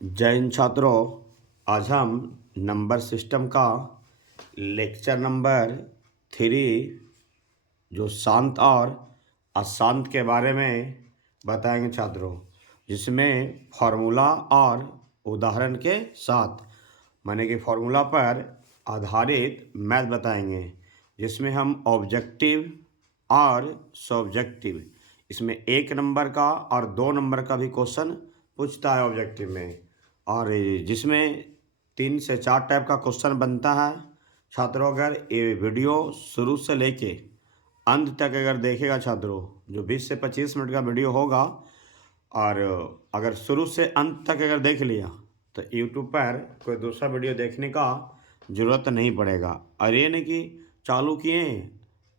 जय हिंद छात्रों। आज हम नंबर सिस्टम का लेक्चर नंबर 3 जो शांत और अशांत के बारे में बताएंगे छात्रों, जिसमें फार्मूला और उदाहरण के साथ माने कि फार्मूला पर आधारित मैथ बताएंगे, जिसमें हम ऑब्जेक्टिव और सब्जेक्टिव इसमें 1 नंबर का और 2 नंबर का भी क्वेश्चन पूछता है ऑब्जेक्टिव में, और जिसमें 3 से 4 टाइप का क्वेश्चन बनता है। छात्रों अगर ये वीडियो शुरू से लेके अंत तक अगर देखेगा छात्रों, जो 20 से 25 मिनट का वीडियो होगा, और अगर शुरू से अंत तक अगर देख लिया तो यूट्यूब पर कोई दूसरा वीडियो देखने का ज़रूरत नहीं पड़ेगा। और ये नहीं कि चालू किए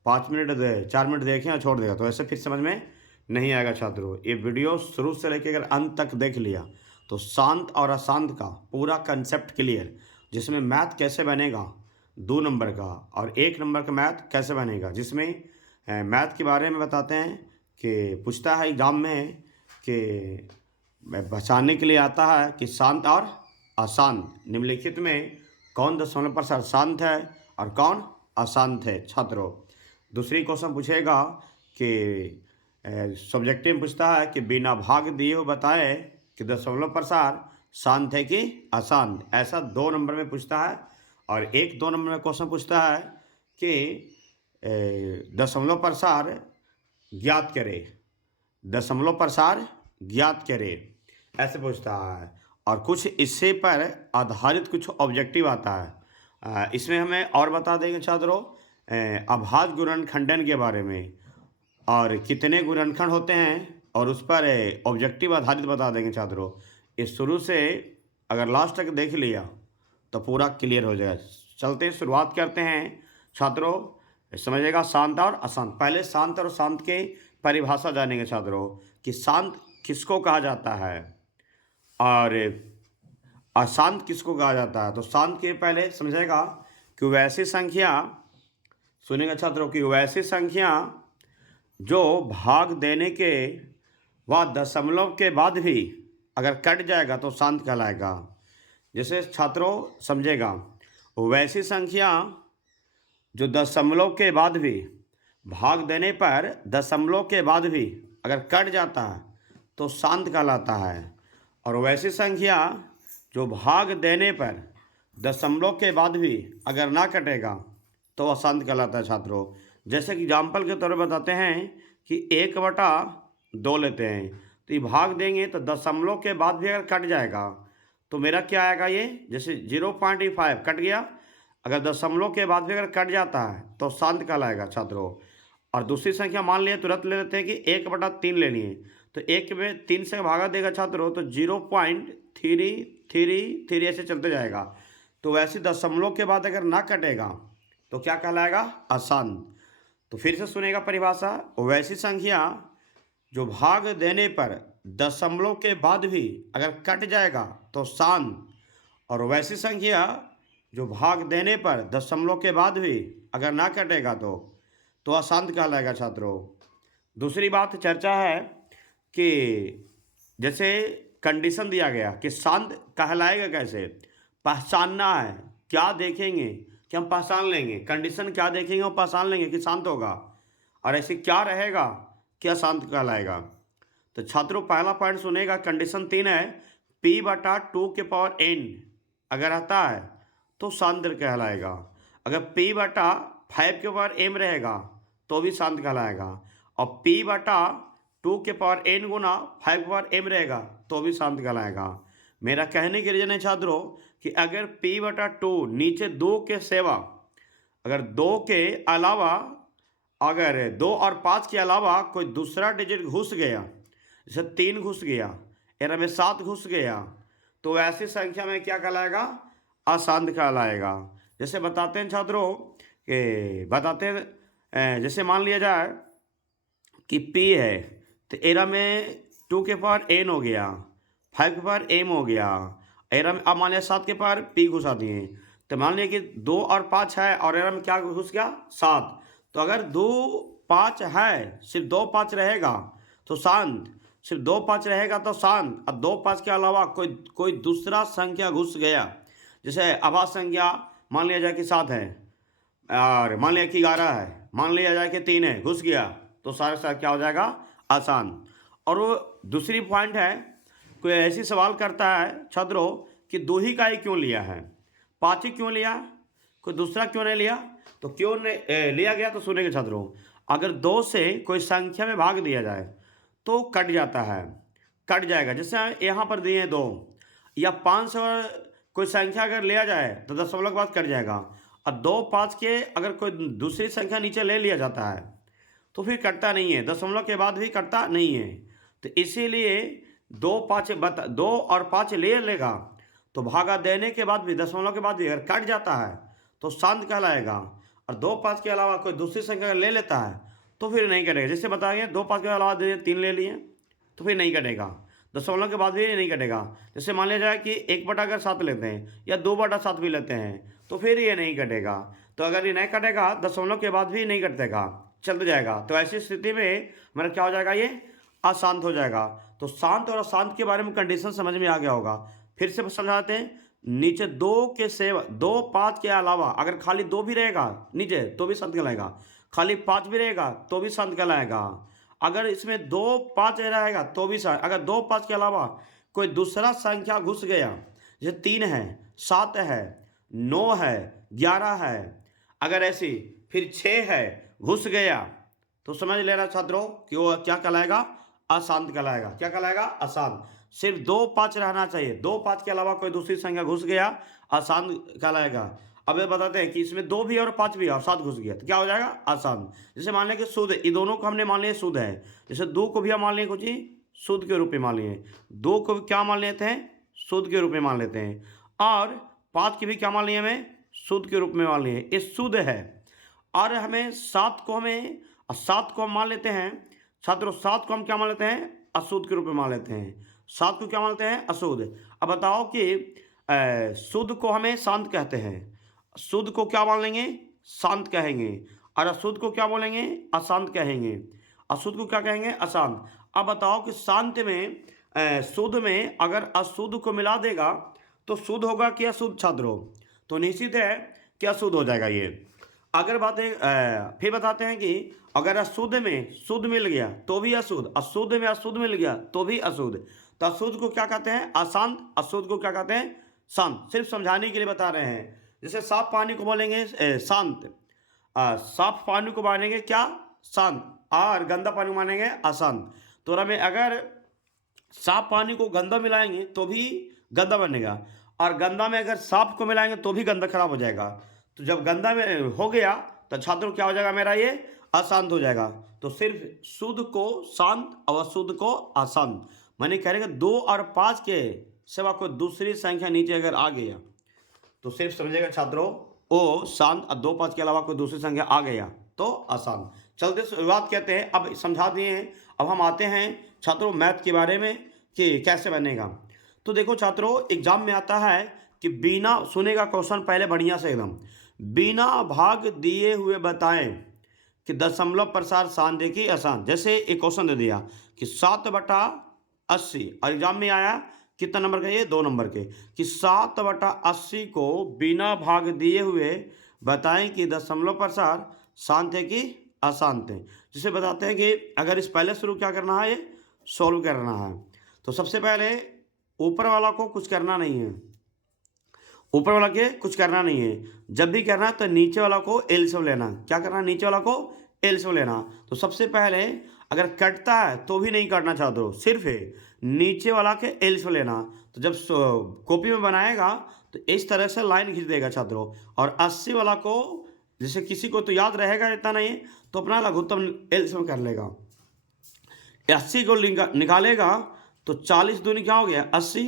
5 मिनट 4 मिनट देखें और छोड़ देगा, तो ऐसे फिर समझ में नहीं आएगा छात्रों। ये वीडियो शुरू से लेकर अगर अंत तक देख लिया तो शांत और अशांत का पूरा कंसेप्ट क्लियर, जिसमें मैथ कैसे बनेगा 2 नंबर का और 1 नंबर का मैथ कैसे बनेगा, जिसमें मैथ के बारे में बताते हैं कि पूछता है एग्जाम में कि बचाने के लिए आता है कि शांत और अशांत निम्नलिखित में कौन दशमलव पर शांत है और कौन अशांत है छात्रों। दूसरी क्वेश्चन पूछेगा कि सब्जेक्टिव में पूछता है कि बिना भाग दिए हुए बताए कि दशमलव प्रसार शांत है कि अशांत, ऐसा 2 नंबर में पूछता है। और 1-2 नंबर में क्वेश्चन पूछता है कि दशमलव प्रसार ज्ञात करे, दशमलव प्रसार ज्ञात करे, ऐसे पूछता है। और कुछ इससे पर आधारित कुछ ऑब्जेक्टिव आता है। इसमें हमें और बता देंगे छात्रों अभाज्य गुणनखंडन के बारे में, और कितने गुणनखंड होते हैं, और उस पर ऑब्जेक्टिव आधारित बता देंगे छात्रों। इस शुरू से अगर लास्ट तक देख लिया तो पूरा क्लियर हो जाएगा। चलते हैं, शुरुआत करते हैं छात्रों। समझिएगा शांत और अशांत। पहले शांत और अशांत की परिभाषा जानेंगे छात्रों कि शांत किसको कहा जाता है और अशांत किसको कहा जाता है। तो शांत के पहले समझेगा कि वैसी संख्या, सुनेगा छात्रों, कि वैसी संख्या जो भाग देने के व दशमलव के बाद भी अगर कट जाएगा तो शांत कहलाएगा। जैसे छात्रों समझेगा, वैसी संख्या जो दशमलव के बाद भी भाग देने पर दशमलव के बाद भी अगर कट जाता है तो शांत कहलाता है। और वैसी संख्या जो भाग देने पर दशमलव के बाद भी अगर ना कटेगा तो अशांत कहलाता है छात्रों। जैसे कि एग्जाम्पल के तौर पर बताते हैं कि 1/2 लेते हैं, तो ये भाग देंगे तो दशमलव के बाद भी अगर कट जाएगा तो मेरा क्या आएगा, ये जैसे 0.5 कट गया, अगर दशमलव के बाद भी अगर कट जाता है तो शांत कहलाएगा छात्रों। और दूसरी संख्या मान लिया, तुरंत ले लेते हैं कि 1/3 लेनी है, तो 1 में 3 से भागा देगा छात्रों तो 0.333 ऐसे चलते जाएगा। तो वैसे दशमलव के बाद अगर ना कटेगा तो क्या कहलाएगा, अशांत। तो फिर से सुनेगा परिभाषा, वैसी संख्या जो भाग देने पर दशमलव के बाद भी अगर कट जाएगा तो शांत, और वैसी संख्या जो भाग देने पर दशमलव के बाद भी अगर ना कटेगा तो अशांत कहलाएगा छात्रों। दूसरी बात चर्चा है कि जैसे कंडीशन दिया गया कि शांत कहलाएगा कैसे, पहचानना है, क्या देखेंगे कि हम पहचान लेंगे, कंडीशन क्या देखेंगे और पहचान लेंगे कि शांत होगा, और ऐसे क्या रहेगा क्या शांत कहलाएगा। तो छात्रों पहला पॉइंट सुनेगा, कंडीशन 3 है, p/2n अगर आता है तो शांत कहलाएगा। अगर p/5m रहेगा तो भी शांत कहलाएगा, और p/2n गुना 5m रहेगा तो भी शांत कहलाएगा। मेरा कहने की रीजन है छात्रों कि अगर p/2 नीचे 2 के सिवा, अगर 2 के अलावा, अगर 2 और 5 के अलावा कोई दूसरा डिजिट घुस गया, जैसे 3 घुस गया, या में 7 घुस गया, तो ऐसी संख्या में क्या कहलाएगा, अशांत कहलाएगा। जैसे बताते हैं छात्रों जैसे मान लिया जाए कि p है, तो एरा में 2n हो गया, 5m हो गया, एरा में अब मान लिया 7 के पावर p घुसा दिए, तो मान लिया कि 2 और 5 है और एरा में क्या घुस गया, 7। तो अगर 2 5 है, सिर्फ 2 5 रहेगा तो शांत, सिर्फ 2 5 रहेगा तो शांत, और 2 5 के अलावा कोई दूसरा संख्या घुस गया, जैसे आभास संख्या मान लिया जाए कि 7 है, और मान लिया कि 11 है, मान लिया जाए कि 3 है, घुस गया, तो सारा सारा क्या हो जाएगा, आसान। और वो दूसरी पॉइंट है, कोई ऐसी सवाल करता है छात्रों कि 2 ही का ही क्यों लिया है, 5 ही क्यों लिया, कोई दूसरा क्यों नहीं लिया, तो क्यों नहीं लिया गया, तो सुनेंगे छात्रों। अगर 2 से कोई संख्या में भाग दिया जाए तो कट जाता है, कट जाएगा। जैसे यहाँ पर दिए 2 या 5 से कोई संख्या अगर लिया जाए तो दशमलव के बाद कट जाएगा, और 2 5 के अगर कोई दूसरी संख्या नीचे ले लिया जाता है तो फिर कटता नहीं है, दशमलव के बाद भी कटता नहीं है। तो इसीलिए 2 और 5 ले लेगा तो भागा देने के बाद भी, दशमलव के बाद भी अगर कट जाता है तो शांत कहलाएगा, और 2 5 के अलावा कोई दूसरी संख्या ले लेता है तो फिर नहीं कटेगा। जैसे बताइए 2 5 के अलावा 3 ले लिए तो फिर नहीं कटेगा, दशमलव के बाद भी नहीं कटेगा। जैसे मान लिया जाए कि 1/7 लेते हैं या 2/7 भी लेते हैं तो फिर ये नहीं कटेगा। तो अगर ये नहीं कटेगा दशमलव के बाद भी नहीं कटेगा, चलते जाएगा, तो ऐसी स्थिति में हमारा क्या हो जाएगा, ये अशांत हो जाएगा। तो शांत और अशांत के बारे में कंडीशन समझ में आ गया होगा। फिर से समझाते हैं, नीचे 2 के सेवा 2 5 के अलावा अगर खाली 2 भी रहेगा नीचे तो भी शांत कहलाएगा, खाली 5 भी रहेगा तो भी शांत कहलाएगा। अगर इसमें 2 5 रहेगा तो भी शांत। अगर 2 5 के अलावा कोई दूसरा संख्या घुस गया, जैसे 3 है, 7 है, 9 है, 11 है, अगर ऐसी फिर 6 है घुस गया तो समझ लेना छात्रों कि वो क्या कहलाएगा, अशांत कहलाएगा। क्या कहलाएगा, अशांत। सिर्फ 2 5 रहना चाहिए, 2 5 के अलावा कोई दूसरी संख्या घुस गया अशांत कहलाएगा। अब ये बताते हैं कि इसमें 2 भी और 5 भी और 7 घुस गया तो क्या हो जाएगा, अशांत। जैसे मान लें कि शुद्ध, ये दोनों को हमने मान लिया शुद्ध है। जैसे 2 को भी हम मान लिए कुछ ही शुद्ध के रूप में मान लिए, 2 को भी क्या मान लेते हैं, शुद्ध के रूप में मान लेते हैं, और 5 की भी क्या मान लिए, हमें शुद्ध के रूप में मान लिए, ये शुद्ध है। और हमें 7 को हम मान लेते हैं छात्रों, 7 को हम क्या मान लेते हैं, अशुद्ध के रूप में मान लेते हैं। 7 को क्या मानते हैं, अशुद्ध। अब बताओ कि शुद्ध को हमें शांत कहते हैं, शुद्ध को क्या मान लेंगे, शांत कहेंगे, और अशुद्ध को क्या बोलेंगे, अशांत कहेंगे। अशुद्ध को क्या कहेंगे, अशांत। अब बताओ कि शांत में शुद्ध में अगर अशुद्ध को मिला देगा तो शुद्ध होगा कि अशुद्ध छात्रों, तो निश्चित है कि अशुद्ध हो जाएगा ये। अगर फिर बताते हैं कि अगर अशुद्ध में शुद्ध मिल गया तो भी अशुद्ध, अशुद्ध में अशुद्ध मिल गया तो भी अशुद्ध। तो अशुद्ध को क्या कहते हैं, अशांत, अशुद्ध को क्या कहते हैं, शांत। सिर्फ समझाने के लिए बता रहे हैं। जैसे साफ पानी को बोलेंगे शांत, साफ पानी को मानेंगे क्या, शांत, और गंदा पानी मानेंगे अशांत। तो हमें अगर साफ पानी को गंदा मिलाएंगे तो भी गंदा बनेगा, और गंदा में अगर साफ को मिलाएंगे तो भी गंदा खराब हो जाएगा। तो जब गंदा में हो गया तो छात्रों क्या हो जाएगा, मेरा ये अशांत हो जाएगा। तो सिर्फ शुद्ध को शांत और अशुद्ध को अशांत। मैंने कह रहे 2 और 5 के सिवा कोई दूसरी संख्या नीचे अगर आ गया तो सिर्फ समझेगा छात्रों ओ शांत, और 2 5 के अलावा कोई दूसरी संख्या आ गया तो अशांत। चलते शुरुआत कहते हैं, अब समझा दिए हैं। अब हम आते हैं छात्रों मैथ के बारे में कि कैसे बनेगा। तो देखो छात्रों, एग्जाम में आता है कि बिना, सुनेगा क्वेश्चन पहले बढ़िया से एकदम, बिना भाग दिए हुए बताएं कि दशमलव प्रसार शांत की आसान। जैसे एक क्वेश्चन दे दिया कि 7/80, और एग्जाम में आया कितना नंबर का, ये 2 नंबर के, कि 7/80 को बिना भाग दिए हुए बताएं कि दशमलव प्रसार शांत है कि अशांत है। जिसे बताते हैं कि अगर इस पहले शुरू क्या करना है, ये सॉल्व करना है। तो सबसे पहले ऊपर वाला को कुछ करना नहीं है, ऊपर वाला के कुछ करना नहीं है। जब भी करना है तो नीचे वाला को एलसीएम लेना। क्या करना है, नीचे वाला को एलसीएम लेना। तो सबसे पहले अगर कटता है तो भी नहीं काटना चाहते हो, सिर्फ नीचे वाला के एलसीएम लेना। तो जब कॉपी में बनाएगा तो इस तरह से लाइन खींच देगा छात्रों, और 80 वाला को, जैसे किसी को तो याद रहेगा इतना नहीं तो अपना लघुत्तम एलसीएम कर लेगा। 80 को निकालेगा तो 40 दूनी क्या हो गया 80,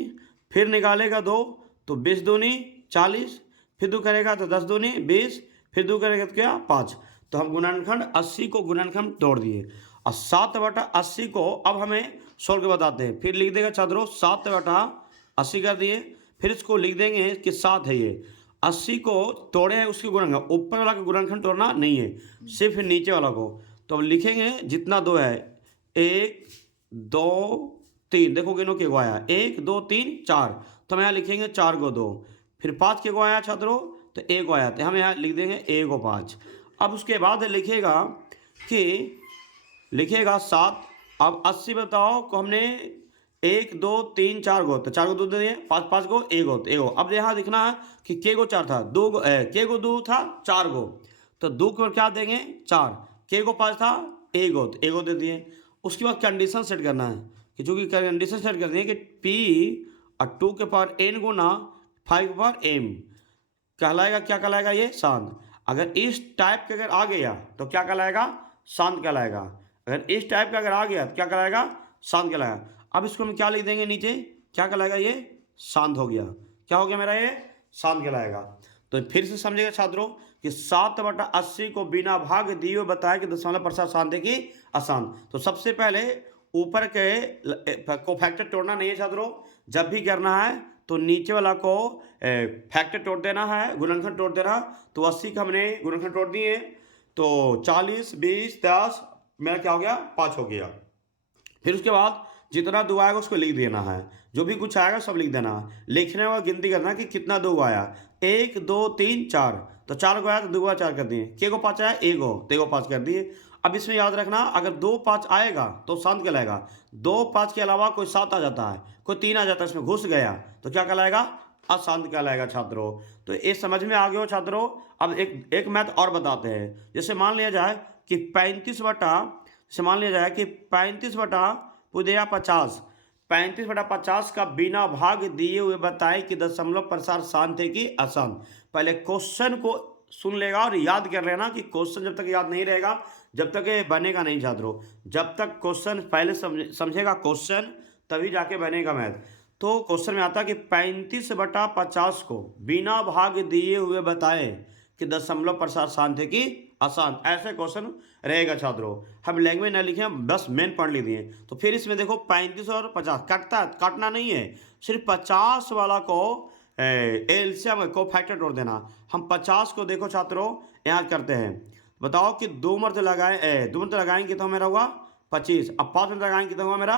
फिर निकालेगा 2 तो 20 दूनी 40, फिर 2 करेगा तो 10 दूनी 20, फिर 2 करेगा तो क्या 5। तो हम गुणनखंड 80 को गुणनखंड तोड़ दिए, और 7/80 को अब हमें सोल्व के बताते हैं। फिर लिख देगा छात्रों 7/80 कर दिए, फिर इसको लिख देंगे कि 7 है ये, 80 को तोड़े हैं उसके गुणनखंड, ऊपर वाला का गुणनखंड तोड़ना नहीं है, सिर्फ नीचे वाला को। तो हम लिखेंगे जितना 2 है, 1 2 3, देखो गिनो के गो आया 1 2 3 4, तो हम यहाँ लिखेंगे 4 को 2। फिर 5 के गो आया छात्रों, तो 1 को आया, तो हम यहाँ लिख देंगे 1 को 5। अब उसके बाद लिखेगा 7। अब 80 बताओ को हमने 1 2 3 4 गो, तो 4 को 2 दे दिए, 5 5 गो 1 गो, तो 1 गो। अब यहाँ दिखना है कि के गो 4 था, 2 गो के गो 2 था 4 गो, तो 2 को क्या देंगे 4, के गो 5 था 1 गो, तो 1 गो दे दिए। उसके बाद कंडीशन सेट करना है कि चूंकि कंडीशन सेट करनी है कि P और 2 के पावर n गुना 5 के पावर m कहलाएगा, क्या कहलाएगा ये शांत। अगर इस टाइप के अगर आ गया तो क्या कहलाएगा शांत कहलाएगा। अगर इस टाइप का अगर आ गया तो क्या कहलाएगा शांत कहलाएगा। अब इसको हम क्या लिख देंगे नीचे, क्या कहलाएगा ये शांत हो गया। क्या हो गया मेरा ये शांत कहलाएगा। तो फिर से समझेगा छात्रों कि 7/80 को बिना भाग दिए हुए बताया कि दशमलव प्रसार शांत है कि अशांत। तो सबसे पहले ऊपर के को फैक्टर तोड़ना नहीं है छात्रों, जब भी करना है तो नीचे वाला को फैक्टर तोड़ देना है, गुणनखंड तोड़ देना। तो 80 का हमने गुणनखंड तोड़ दिए, तो 40 20 10 मेरा क्या हो गया 5 हो गया। फिर उसके बाद जितना दो आएगा उसको लिख देना है, जो भी कुछ आएगा सब लिख देना है। लिखने में गिनती करना कि कितना दो आया, 1 2 3 4, तो 4 को आया तो 2 को 4 कर दिए, के को 5 आया 1 को, तो 1 को 5 कर दिए। अब इसमें याद रखना अगर 2 5 आएगा तो शांत कहलाएगा, 2 5 के अलावा कोई 7 आ जाता है, कोई 3 आ जाता है, इसमें घुस गया तो क्या कहलाएगा अशांत कहलाएगा छात्रों। तो ये समझ में आ गया हो छात्रों। अब एक मैथ और बताते हैं। जैसे मान लिया जाए कि 35/50 का बिना भाग दिए हुए बताए कि दशमलव प्रसार शांत है कि अशांत। पहले क्वेश्चन को सुन लेगा और याद कर लेना कि क्वेश्चन जब तक याद नहीं रहेगा जब तक ये बनेगा नहीं छात्रों। जब तक क्वेश्चन पहले समझेगा क्वेश्चन तभी जाके बनेगा मैथ। तो क्वेश्चन में आता है कि 35/50 को बिना भाग दिए हुए बताए कि दशमलव प्रसार शांत है कि अशांत, ऐसे क्वेश्चन रहेगा छात्रों। हम लैंग्वेज ना लिखे, हम बस मेन पॉइंट लिख दिए। तो फिर इसमें देखो 35 और 50 काटना नहीं है, सिर्फ 50 वाला को एलसीएम को फैक्टर तोड़ देना। हम 50 को देखो छात्रों याद करते हैं, बताओ कि 2 मरते लगाएंगे तो मेरा हुआ 25, अब 5 मरते लगाएंगे तो हुआ मेरा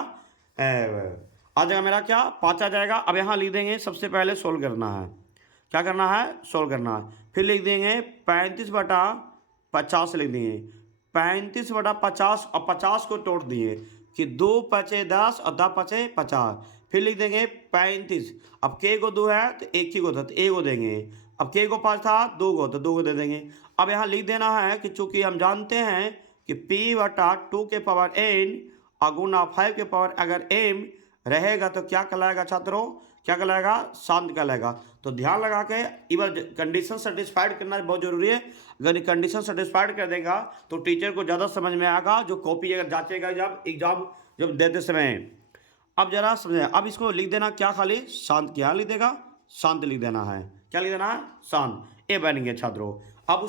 आ जाएगा मेरा क्या 5 आ जाएगा। अब यहाँ लिख देंगे, सबसे पहले सोल्व करना है, क्या करना है सोल्व करना है। फिर लिख देंगे 35/50 लिख देंगे, 35/50 और 50 को तोड़ दिए कि 2 5 10 और 10 5 50। फिर लिख देंगे 35, अब के को 2 है तो एक ही को था तो एक को देंगे, अब के को 5 था 2 को तो 2 को दे देंगे। अब यहाँ लिख देना है कि चूंकि हम जानते हैं कि P/2 के पावर n और गुना 5 के पावर अगर m रहेगा तो क्या कहलाएगा छात्रों, क्या कहलाएगा शांत कहलाएगा। तो ध्यान लगा के इवन कंडीशन सेटिस्फाइड करना बहुत जरूरी है। अगर कंडीशन सेटिस्फाइड कर देगा तो टीचर को ज़्यादा समझ में आएगा, जो कॉपी अगर जांचेगा जब एग्जाम जब देते समय। अब जरा समझे, अब इसको लिख देना क्या, खाली शांत, क्या लिख देगा शांत लिख देना है, क्या लिख देना है शांत, ये बन गया छात्रों। अब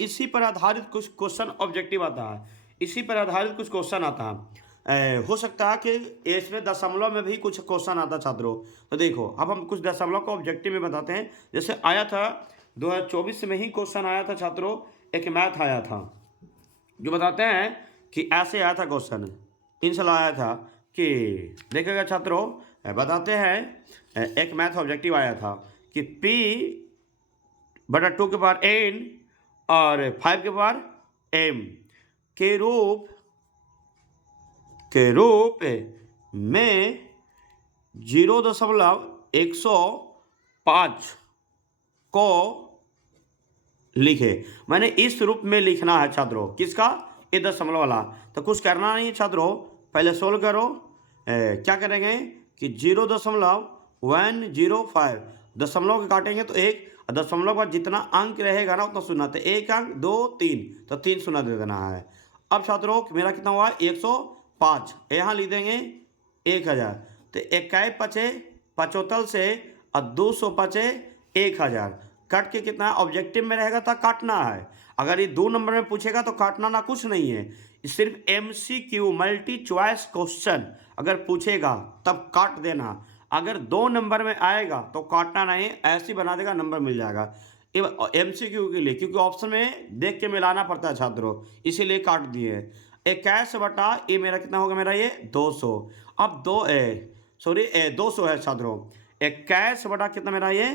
इसी पर आधारित कुछ क्वेश्चन ऑब्जेक्टिव आता है, इसी पर आधारित कुछ क्वेश्चन आता है। हो सकता है कि इसमें दशमलव में भी कुछ क्वेश्चन आता छात्रों। तो देखो अब हम कुछ दशमलव को ऑब्जेक्टिव में बताते हैं। जैसे आया था 2024 में ही क्वेश्चन आया था छात्रों, एक मैथ आया था जो बताते हैं कि ऐसे आया था क्वेश्चन, इंशाल्लाह आया था कि देखिएगा छात्रों, बताते हैं एक मैथ ऑब्जेक्टिव आया था कि P/2 के पावर n और 5 के पावर m के रूप में 0.105 को लिखे। मैंने इस रूप में लिखना है छात्रों, किसका, ये दशमलव वाला। तो कुछ करना नहीं है छात्रों, पहले सोल्व करो। क्या करेंगे कि 0.105 दशमलव के काटेंगे तो एक, दशमलव का जितना अंक रहेगा ना उतना शून्य, तो 1 अंक 2 3 तो 3 शून्य दे देना है। अब छात्रों मेरा कितना हुआ 105, यहाँ लिख देंगे 1000, तो 21 पचे 75 से और 200 पचे 1000, कट के कितना ऑब्जेक्टिव में रहेगा तो काटना है। अगर ये 2 नंबर में पूछेगा तो काटना ना कुछ नहीं है, सिर्फ MCQ मल्टी चॉइस क्वेश्चन अगर पूछेगा तब काट देना। अगर 2 नंबर में आएगा तो काटना नहीं, ऐसे ही बना देगा, नंबर मिल जाएगा। MCQ के लिए, क्योंकि ऑप्शन में देख के मिलाना पड़ता है छात्रों, इसीलिए काट दिए। 21 बटा ये मेरा कितना होगा, मेरा ये 200। अब 200 है छात्रों, 21 बटा कितना मेरा ये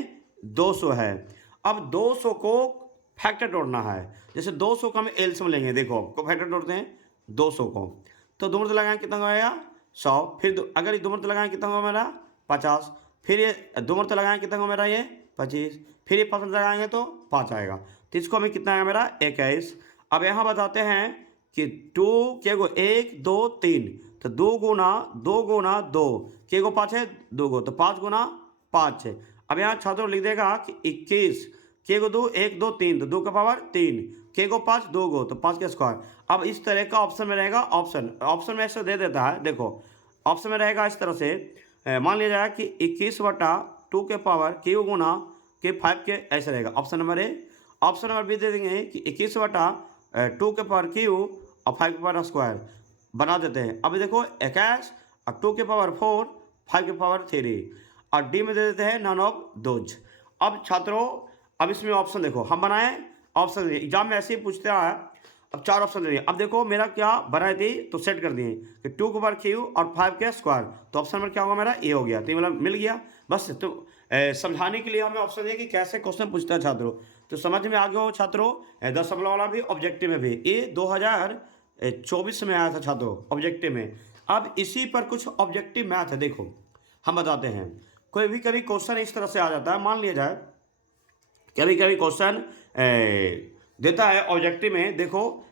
200 है। अब 200 को फैक्टर तोड़ना है। जैसे 200 को हम एलसीएम लेंगे, देखो को फैक्टर तोड़ते हैं 200 को, तो दो मिनट लगाएं कितना आएगा 100। फिर अगर ये दो मिनट लगाएं कितना होगा मेरा 50। फिर ये दो मिनट लगाएं कितना होगा मेरा ये 25। फिर ये 5 मिनट लगाएंगे तो 5 आएगा। तो इसको हमें कितना आएगा मेरा 21। अब यहाँ बताते हैं कि 2 के गो 1 2 3, तो 2 गुना 2 के गो 5 है 2 गो, तो 5 गुना 5 है। अब यहाँ छात्रों लिख देगा कि 21 के गो 2 1 2 3, तो 2 का पावर 3, के गो 5 2 गो, तो 5 के स्क्वायर। अब इस तरह का ऑप्शन में रहेगा, ऑप्शन में ऐसे दे देता है, देखो ऑप्शन में रहेगा इस तरह से, मान लिया जाए कि 21 बटा 2 के पावर क्यू गुना के 5 के, ऐसे रहेगा option number A. Option number B दे देंगे कि 21 बटा 2 के पावर क्यू और 5 के पावर स्क्वायर बना देते हैं। अब देखो 21 और 2 के पावर 4 5 के पावर 3, और डी में दे देते हैं नन ऑफ दोज। अब छात्रों अब इसमें ऑप्शन देखो हम बनाए, ऑप्शन एग्जाम में ऐसे ही पूछते हैं। अब 4 ऑप्शन दे दिए। अब देखो मेरा क्या बनाए थी, तो सेट कर दिए कि 2 के पावर क्यू और 5 के स्क्वायर, तो ऑप्शन नंबर क्या होगा मेरा ए हो गया। तो मतलब मिल गया बस। तो समझाने के लिए हमें ऑप्शन दिया कि कैसे क्वेश्चन पूछता है छात्रों, तो समझ में आ गया हो छात्रों। दशमलव वाला भी ऑब्जेक्टिव में भी, ये 2024 में आया था छात्रों ऑब्जेक्टिव में। अब इसी पर कुछ ऑब्जेक्टिव मैथ है, देखो हम बताते हैं। कोई भी कभी क्वेश्चन इस तरह से आ जाता है, मान लिया जाए कभी कभी क्वेश्चन देता है ऑब्जेक्टिव में, देखो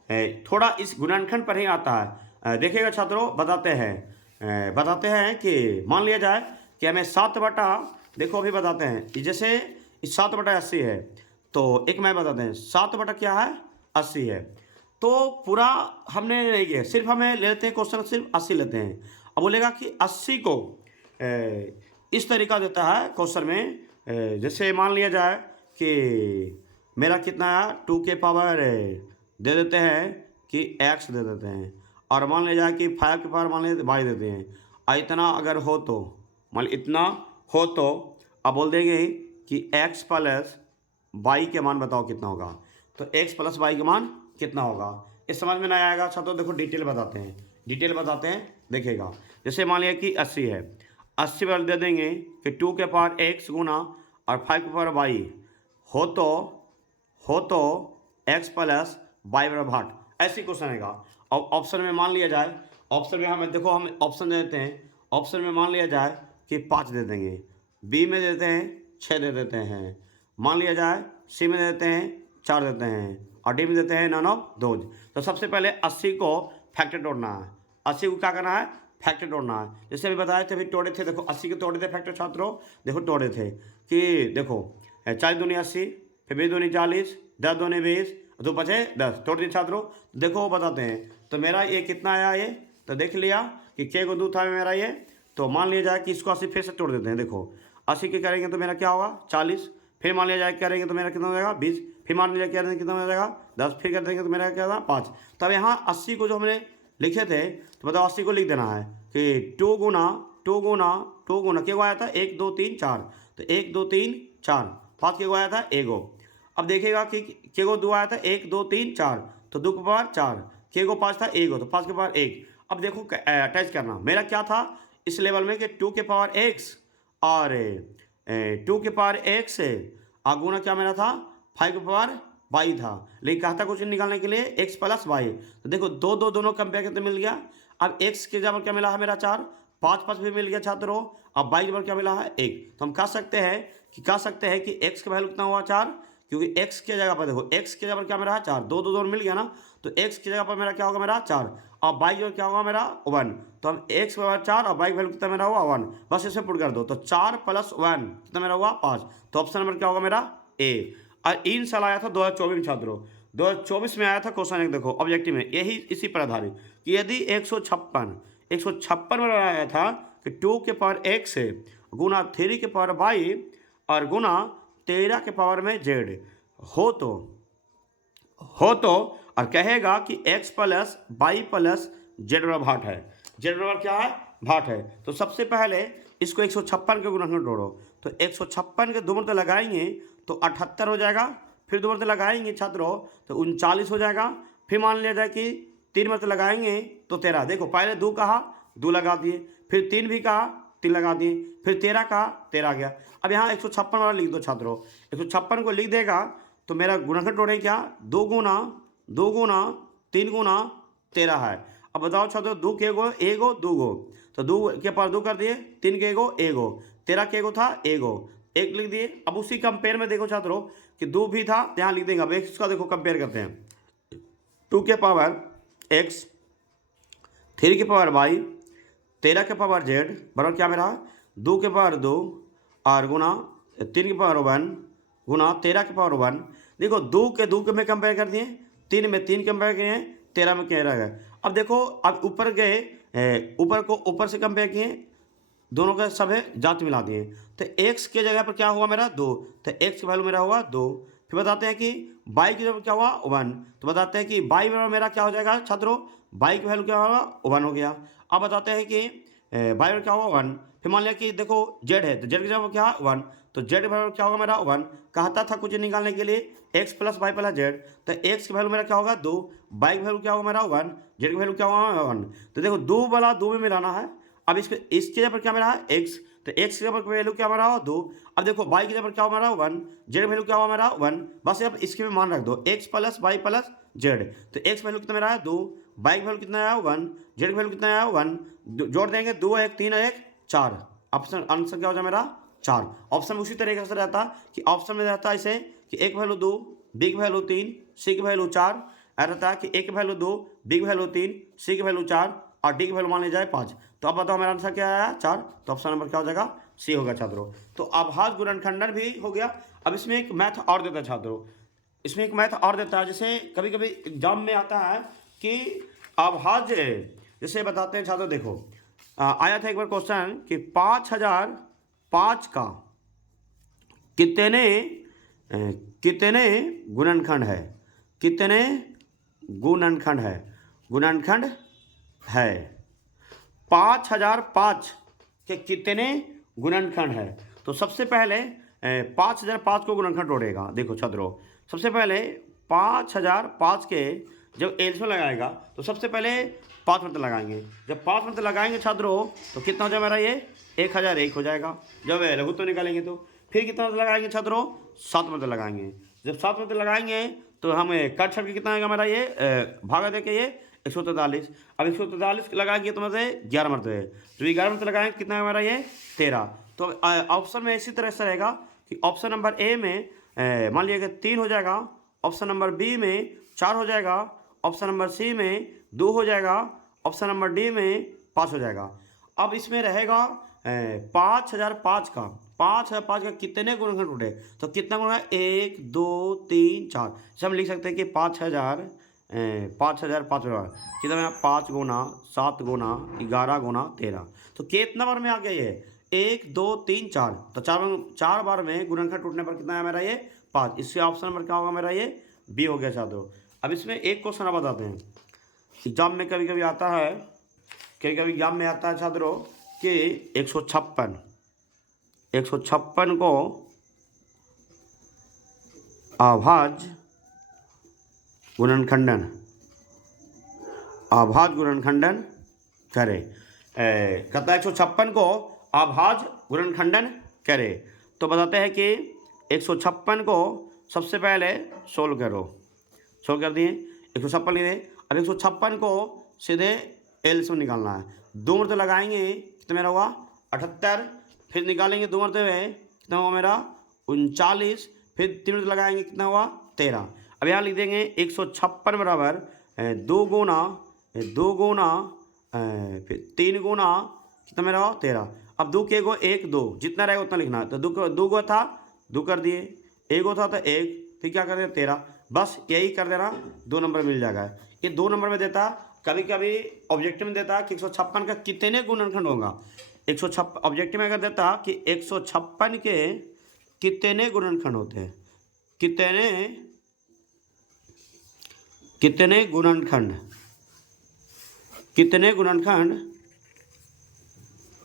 थोड़ा इस गुणनखंड पर ही आता है। देखिएगा छात्रों, बताते हैं कि मान लिया जाए कि हमें 7 बटा, देखो अभी बताते हैं कि जैसे 7 बटा 80 है, तो एक मैं बताते हैं 7 बटा क्या है 80 है। तो पूरा हमने नहीं किया, सिर्फ हमें लेते हैं क्वेश्चन सिर्फ 80 लेते हैं। अब बोलेगा कि 80 को इस तरीका देता है क्वेश्चन में, जैसे मान लिया जाए कि मेरा कितना है 2 के पावर दे देते हैं कि x दे देते हैं, और मान लिया जाए कि 5 के पावर मान लिया y देते हैं। और इतना अगर हो तो मान इतना हो तो अब बोल देंगे कि x प्लस y के मान बताओ कितना होगा। तो x प्लस y के मान कितना होगा, इस समझ में नहीं आएगा छात्रों। देखो डिटेल बताते हैं, देखिएगा जैसे मान लिया कि 80 है, 80 पर दे देंगे कि 2 के पावर x गुना और 5 के पावर y हो तो x प्लस वाई बराबर 8, ऐसी क्वेश्चन आएगा। और ऑप्शन में मान लिया जाए, ऑप्शन में हमें देखो हम ऑप्शन दे देते हैं, ऑप्शन में मान लिया जाए कि 5 दे देंगे, बी में देते हैं 6 दे देते हैं, मान लिया जाए सी में देते हैं 4 देते हैं, और डी में देते हैं नन ऑफ दोज। तो सबसे पहले 80 को फैक्टर तोड़ना है, 80 को क्या करना है फैक्टर तोड़ना है। जैसे अभी बताए थे, अभी तोड़े थे, देखो 80 के तोड़े थे फैक्टर छात्रों, देखो तोड़े थे कि देखो 40 दूनी 80, फिर 20 दूनी 40, 10 दूनी 20, 2 बचे 10, तोड़ दिए छात्रों। देखो बताते हैं, तो मेरा ये कितना आया ये, तो देख लिया कि के को 2 था मेरा ये। तो मान लिया जाए कि इसको 80 फिर से तोड़ देते हैं। देखो 80 के करेंगे तो मेरा क्या होगा 40, फिर मान लिया जाए करेंगे तो मेरा कितना हो जाएगा 20, फिर मान लिया करेंगे कितना हो जाएगा 10, फिर कर देंगे तो मेरा क्या होगा 5। तब यहाँ 80 को जो हमने लिखे थे, तो बताओ 80 को लिख देना है कि 2 गुना क्या आया था 1 2 3 4, तो 1 2 3 4, 5 के आया था एगो। अब देखिएगा कि के को 2 आया था 1 2 3 4, तो 2 के पावर 4, के को 5 था एगो, तो 5 के पावर 1। अब देखो अटैच करना, मेरा क्या था इस लेवल में कि 2 के पावर x और 2 के पावर x और गुना क्या मेरा था 5 के पावर y था, लेकिन कहा था कुछ निकालने के लिए x प्लस y। तो देखो दोनों कंपेयर करते मिल गया। अब x के जगह क्या मिला है मेरा 4, 5 भी मिल गया छात्रों। अब y पर क्या मिला है 1, तो हम कह सकते हैं कि x का वैल्यू कितना हुआ 4, क्योंकि x के जगह पर देखो x के जगह पर क्या मेरा 4, दो मिल गया ना, तो x की जगह पर मेरा क्या होगा मेरा 4, और y जो क्या होगा मेरा 1। तो हम x बराबर 4 और y वैल्यू कितना मेरा हुआ 1, बस इसे पुट कर दो, तो 4 प्लस 1 कितना मेरा हुआ 5। तो ऑप्शन नंबर क्या होगा मेरा ए। और इन साल आया था 2024 में छात्रों, 2024 में आया था क्वेश्चन एक, देखो ऑब्जेक्टिव में यही इसी पर आधारित कि यदि 156 में आया था कि 2 के पावर x गुना 3 के पावर y और गुना 13 के पावर में z हो तो और कहेगा कि x plus y plus z बराबर 8 है, z बराबर क्या है 8 है। तो सबसे पहले इसको 156 के गुणनखंड तोड़ो, तो 156 के 2 मरते लगाएंगे तो 78 हो जाएगा, फिर 2 मरते लगाएंगे छात्रों तो 39 हो जाएगा, फिर मान लिया जाए कि 3 मरतबा लगाएंगे तो 13। देखो पहले 2 कहा, 2 लगा दिए, फिर 3 भी कहा, 3 लगा दिए, फिर 13 कहा, 13 आ गया। अब यहाँ 156 वाला लिख दो छात्रों। 156 को लिख देगा तो मेरा गुणनखंड टोटल क्या, 2 गुना 3 गुना 13 है। अब बताओ छात्रों, 2 के गो एगो 2 गो, तो 2 के पास 2 कर दिए, 3 के एगो एगो, 13 के एगो था एगो, 1 लिख दिए। अब उसी कंपेयर में देखो छात्रों कि 2 भी था, यहाँ लिख देंगे। अब इसका देखो कंपेयर करते हैं। 2 के पावर x, 3 के पावर y, 13 के पावर z बराबर क्या मेरा, 2 के पावर 2 और गुना 3 के पावर 1 गुना 13 के पावर 1। देखो 2 के में कंपेयर कर दिए, 3 में 3 कंपेयर किए, 13 में क्या रह गए। अब देखो अब ऊपर गए, ऊपर को ऊपर से कंपेयर किए, दोनों का सब है जांच मिला दिए, तो x के जगह पर क्या हुआ मेरा 2, तो x की वैल्यू मेरा हुआ 2। फिर बताते हैं कि y की जगह क्या हुआ 1, तो बताते हैं कि y बराबर मेरा क्या हो जाएगा छात्रों, y की वैल्यू क्या होगा 1 हो गया। अब बताते हैं कि y बराबर क्या हुआ 1। फिर मान लिया कि देखो z है तो z की जगह क्या 1, तो z बराबर क्या होगा मेरा 1। कहता था कुछ निकालने के लिए x plus Y plus Z, तो x की वैल्यू मेरा क्या होगा 2, y की वैल्यू क्या होगा मेरा 1, z की वैल्यू क्या होगा 1। तो देखो 2 वाला 2 में मिलाना है। अब इसके जगह पर क्या मेरा है x, तो x की जगह पर वैल्यू क्या मेरा हो 2। अब देखो y की जगह पर क्या हुआ मेरा 1, z की वैल्यू क्या हुआ मेरा 1। बस अब इसके में मान रख दो x plus Y plus Z, तो x वैल्यू कितना मेरा है 2, y की वैल्यू कितना है 1, z की वैल्यू कितना है 1। जोड़ देंगे 2 1 3 1 4, ऑप्शन आंसर क्या हो जाए मेरा 4। ऑप्शन उसी तरीके से रहता कि ऑप्शन में रहता ऐसे कि a की वैल्यू 2, b की वैल्यू 3, c की वैल्यू 4, ऐसा रहता है कि a की वैल्यू 2, b की वैल्यू 3, c की वैल्यू 4 और डी की वैल्यू मान ली जाए 5। तो अब बताओ मेरा आंसर क्या आया 4, तो ऑप्शन नंबर क्या हो जाएगा सी होगा छात्रों। तो आभाज्य गुणनखंडन भी हो गया। अब इसमें एक मैथ और देता है छात्रों, इसमें एक मैथ और देता है, जैसे कभी कभी एग्जाम में आता है कि आभाज्य, जैसे बताते हैं छात्रों, देखो आया था एक बार क्वेश्चन कि 5005 का कितने गुणनखंड है, कितने गुणनखंड है, गुणनखंड है 5005 के कितने गुणनखंड है। तो सबसे पहले 5005 को गुणनखंड तोड़ेगा। देखो छात्रों, सबसे पहले 5005 के जब एलसीएम लगाएगा तो सबसे पहले 5 मतलब लगाएंगे। जब 5 मतलब लगाएंगे छात्रों तो कितना हो जाएगा मेरा ये 1001 हो जाएगा। जब लघुत्तम निकालेंगे तो फिर कितना मतलब लगाएंगे छात्रों 7 मतलब लगाएंगे। जब 7 मतलब लगाएंगे तो हमें कट छट के कितना आएगा मेरा ये भागा दे के ये 143। अब 143 लगाएंगे तो मतलब 11 मरतबे, तो 11 मरतबे लगाएंगे कितना है हमारा ये 13। तो ऑप्शन में इसी तरह से रहेगा कि ऑप्शन नंबर ए में मान लिया कि 3 हो जाएगा, ऑप्शन नंबर बी में 4 हो जाएगा, ऑप्शन नंबर सी में 2 हो जाएगा, ऑप्शन नंबर डी में 5 हो जाएगा। अब इसमें रहेगा 5005 का कितने गुणनखंड टूटे, तो कितना गुण है 1 2 3 4। जैसे हम लिख सकते हैं कि 5000 कितना 5 गुना 7 गुना 11 गुना 13। तो कितना बार में आ गया ये 1 2 3 4, तो 4 बार में गुणनखंड टूटने पर कितना है मेरा ये 5। इससे ऑप्शन नंबर क्या होगा मेरा ये बी हो गया छात्रों। अब इसमें एक क्वेश्चन आप बताते हैं, एग्जाम में कभी कभी आता है, कभी कभी एग्जाम में आता है छात्रों कि 156 को अभाज्य गुणनखंडन करे। कहता है 156 को अभाज्य गुणनखंडन करे। तो बताते हैं कि 156 को सबसे पहले सोल्व कर दिए 156 लिए। अब 156 को सीधे एलसीएम निकालना है। 2 मरतबे लगाएंगे कितना मेरा हुआ 78, फिर निकालेंगे 2 मरतबे कितना हुआ मेरा 39, फिर 3 मरतबे लगाएंगे कितना हुआ 13। अब यहाँ लिख देंगे 156 बराबर 2 गुना फिर 3 गुना कितना मेरा हो 13। अब 2 के गो 1 2 जितना रहेगा उतना लिखना है। तो 2 गो था 2 कर दिए, 1 गो था तो 1, फिर क्या कर दिया 13। बस यही कर देना 2 नंबर मिल जाएगा। ये 2 नंबर में देता, कभी कभी ऑब्जेक्टिव में देता कि 156 का कितने गुणनखंड होगा। 156 ऑब्जेक्टिव में अगर देता कि 156 के कितने गुणनखंड होते हैं, कितने गुणनखंड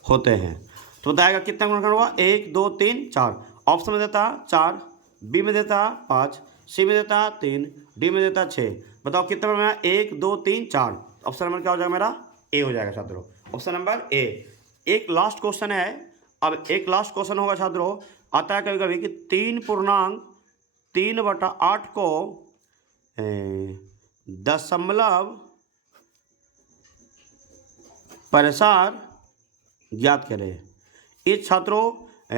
होते हैं, तो बताएगा कितना गुणनखंड हुआ 1 2 3 4। ऑप्शन में देता 4, बी में देता 5, सी में देता 3, डी में देता 6। बताओ कितने नंबर मेरा, 1 2 3 4। ऑप्शन नंबर क्या हो जाएगा मेरा, ए हो जाएगा छात्रों, ऑप्शन नंबर ए। एक लास्ट क्वेश्चन है, अब एक लास्ट क्वेश्चन होगा छात्रों, आता है कभी कभी कि 3.3/8 को दशमलव प्रसार ज्ञात करें। ये छात्रों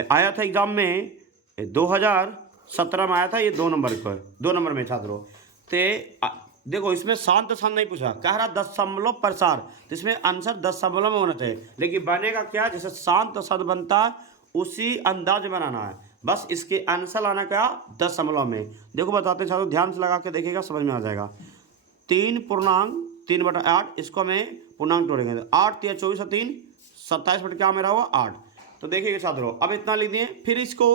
आया था एग्जाम में 2017 में आया था, ये 2 नंबर पर, 2 नंबर में छात्रों। तो देखो इसमें शांत शांत नहीं पूछा, कह रहा दशमलव प्रसार, तो इसमें आंसर दशमलव में होना चाहिए, लेकिन बनेगा क्या, जैसे शांत शब्द बनता है उसी अंदाज में बनाना है, बस इसके आंसर आना क्या, दशमलव में। देखो बताते हैं छात्रों, ध्यान से लगा के देखिएगा, समझ में आ जाएगा। 3.3/8 इसको हमें पूर्णांक तोड़ेंगे, 8 या 24 3 27 बटे क्या मेरा हुआ 8। तो देखिएगा छात्रों, अब इतना लिख दिए, फिर इसको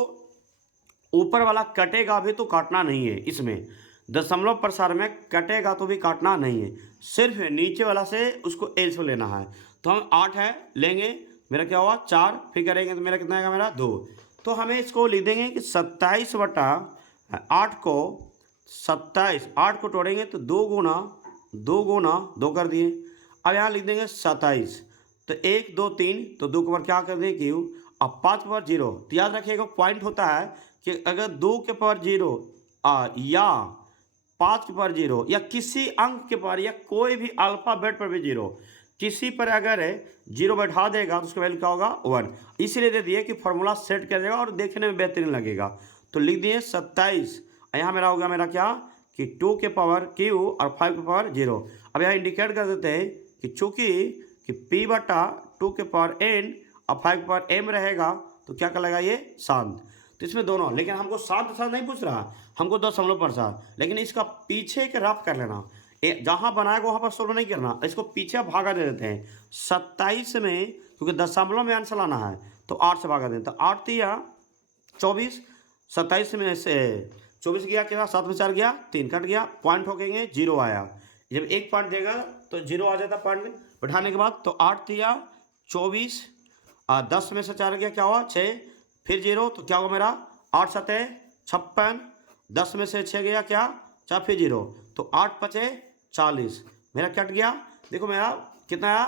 ऊपर वाला कटेगा भी तो काटना नहीं है, इसमें दशमलव प्रसार में कटेगा तो भी काटना नहीं है, सिर्फ नीचे वाला से उसको एल से लेना है। तो हम 8 है लेंगे, मेरा क्या हुआ 4, फिर करेंगे तो मेरा कितना आएगा, मेरा 2। तो हमें इसको लिख देंगे कि 27/8 को 27, 8 को तोड़ेंगे तो 2 कर दिए। अब यहाँ लिख देंगे 27, तो 1 2 3, तो 2 के ऊपर क्या कर देंगे क्यू, अब 5 के पावर 0। तो याद रखिएगा पॉइंट होता है कि अगर 2 के पावर 0 या 5 के पावर 0 या किसी अंक के पावर या कोई भी अल्फाबेट पर भी 0, किसी पर अगर 0 बैठा देगा तो उसका वैल्यू क्या होगा 1। इसीलिए दे दिए कि फॉर्मूला सेट कर देगा और देखने में बेहतरीन लगेगा। तो लिख दिए 27, यहाँ मेरा होगा मेरा क्या कि 2 के पावर क्यू और 5 के पावर 0। अब यहाँ इंडिकेट कर देते हैं कि चूँकि कि p/2 के पावर n और 5 के पावर m रहेगा तो क्या कहलाएगा ये शांत। तो इसमें दोनों, लेकिन हमको शांत नहीं पूछ रहा, हमको दशमलव प्रसार, लेकिन इसका पीछे के रफ कर लेना, जहाँ बनाएगा वहाँ पर सोल्व नहीं करना, इसको पीछे भागा दे देते हैं 27 में, क्योंकि दशमलव में आंसर लाना है तो 8 से भागा देते, तो 8 3 24, 27 में से 24 गया क्या, 7 में 4 गया 3, कट गया, पॉइंट हो गएंगे 0 आया। जब एक पॉइंट देगा तो 0 आ जाता पॉइंट में बैठाने के बाद। तो 8 3 24, 10 में से 4 गया क्या हुआ 6, फिर 0 तो क्या होगा मेरा 8 7 56, 10 में से 6 गया क्या 4, फिर 0 तो 8 5 40, मेरा कट गया। देखो मेरा कितना आया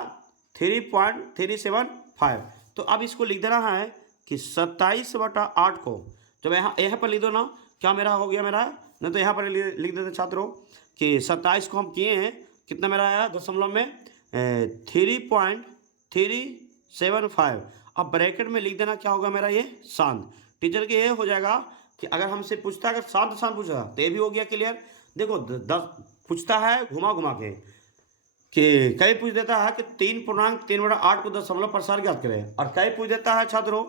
3.375। तो अब इसको लिख देना है कि 27/8 को, जब यहाँ पर लिख दो ना, क्या मेरा हो गया मेरा, नहीं तो यहाँ पर लिख देते छात्रों कि 27 को हम किए हैं, कितना मेरा आया दशमलव में 3.375। अब ब्रैकेट में लिख देना क्या होगा मेरा ये शांत। टीचर के ये हो जाएगा कि अगर हमसे पूछता है, अगर शांत शांत पूछा तो ये भी हो गया क्लियर। देखो 10 पूछता है घुमा घुमा के कि कई पूछ देता है कि 3.3/8 को दशमलव प्रसार ज्ञात करें, और कई पूछ देता है छात्रों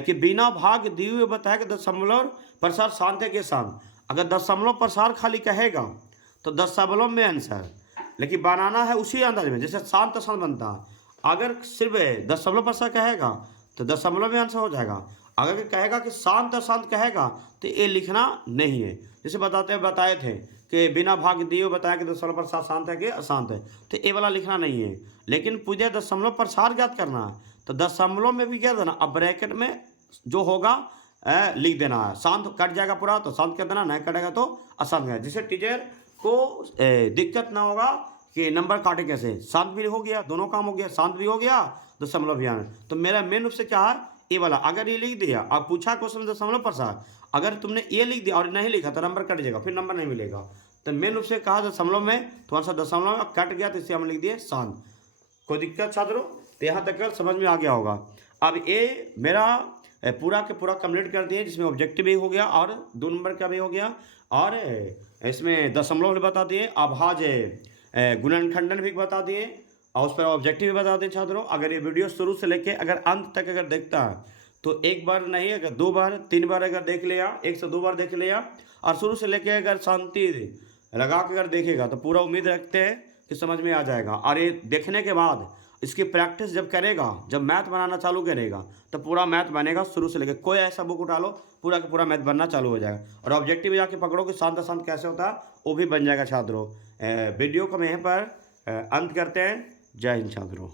कि बिना भाग दिए हुए बताया कि दशमलव प्रसार शांत है कि शांत। अगर दशमलव प्रसार खाली कहेगा तो दशमलव में आंसर, लेकिन बनाना है उसी अंदाज में जैसे शांत शांत बनता है। अगर सिर्फ दशमलव प्रसार कहेगा तो दशमलव में आंसर हो जाएगा, अगर कहेगा कि शांत शांत कहेगा तो ये लिखना नहीं है। जैसे बताए थे कि बिना भाग दिए बताया कि दशमलव प्रसार शांत है कि अशांत है, तो ये वाला लिखना नहीं है। लेकिन पूछे दशमलव प्रसार ज्ञात करना है तो दशमलव में भी क्या देना, अब ब्रैकेट में जो होगा लिख देना है। शांत कट जाएगा पूरा तो शांत कर देना, नहीं कटेगा तो अशांत है, जिससे टीचर को दिक्कत ना होगा कि नंबर काटे कैसे। शांत भी हो गया, दोनों काम हो गया, शांत भी हो गया, दशमलव भी आना। तो मेरा मेन रूप से क्या है ये वाला, अगर ये लिख दिया और पूछा क्वेश्चन दशमलव प्रसार, अगर तुमने ये लिख दिया और नहीं लिखा तो नंबर कट जाएगा, फिर नंबर नहीं मिलेगा। तो मेन रूप से कहा दशमलव में, तो आंसर दशमलव में कट गया तो इसे हम लिख दिए शांत। कोई दिक्कत छात्रों? तो यहाँ तक समझ में आ गया होगा। अब ये मेरा पूरा के पूरा कंप्लीट कर दिए, जिसमें ऑब्जेक्टिव भी हो गया और 2 नंबर का भी हो गया, और इसमें दशमलव भी बता दिए, अभाज्य गुणनखंडन भी बता दिए, और उस पर ऑब्जेक्टिव भी बता दें छात्रों। अगर ये वीडियो शुरू से लेके अगर अंत तक अगर देखता है तो एक बार नहीं, अगर 2 बार 3 बार अगर देख लिया, 1 से 2 बार देख लिया, और शुरू से लेके अगर शांति लगा के अगर देखेगा तो पूरा उम्मीद रखते हैं कि समझ में आ जाएगा। और ये देखने के बाद इसकी प्रैक्टिस जब करेगा, जब मैथ बनाना चालू करेगा तो पूरा मैथ बनेगा शुरू से लेकर। कोई ऐसा बुक उठा लो, पूरा का पूरा मैथ बनना चालू हो जाएगा। और ऑब्जेक्टिव जाके पकड़ो कि शांत शांत कैसे होता है, वो भी बन जाएगा छात्रों। वीडियो को हम यहीं पर अंत करते हैं। जय हिंद छात्रों।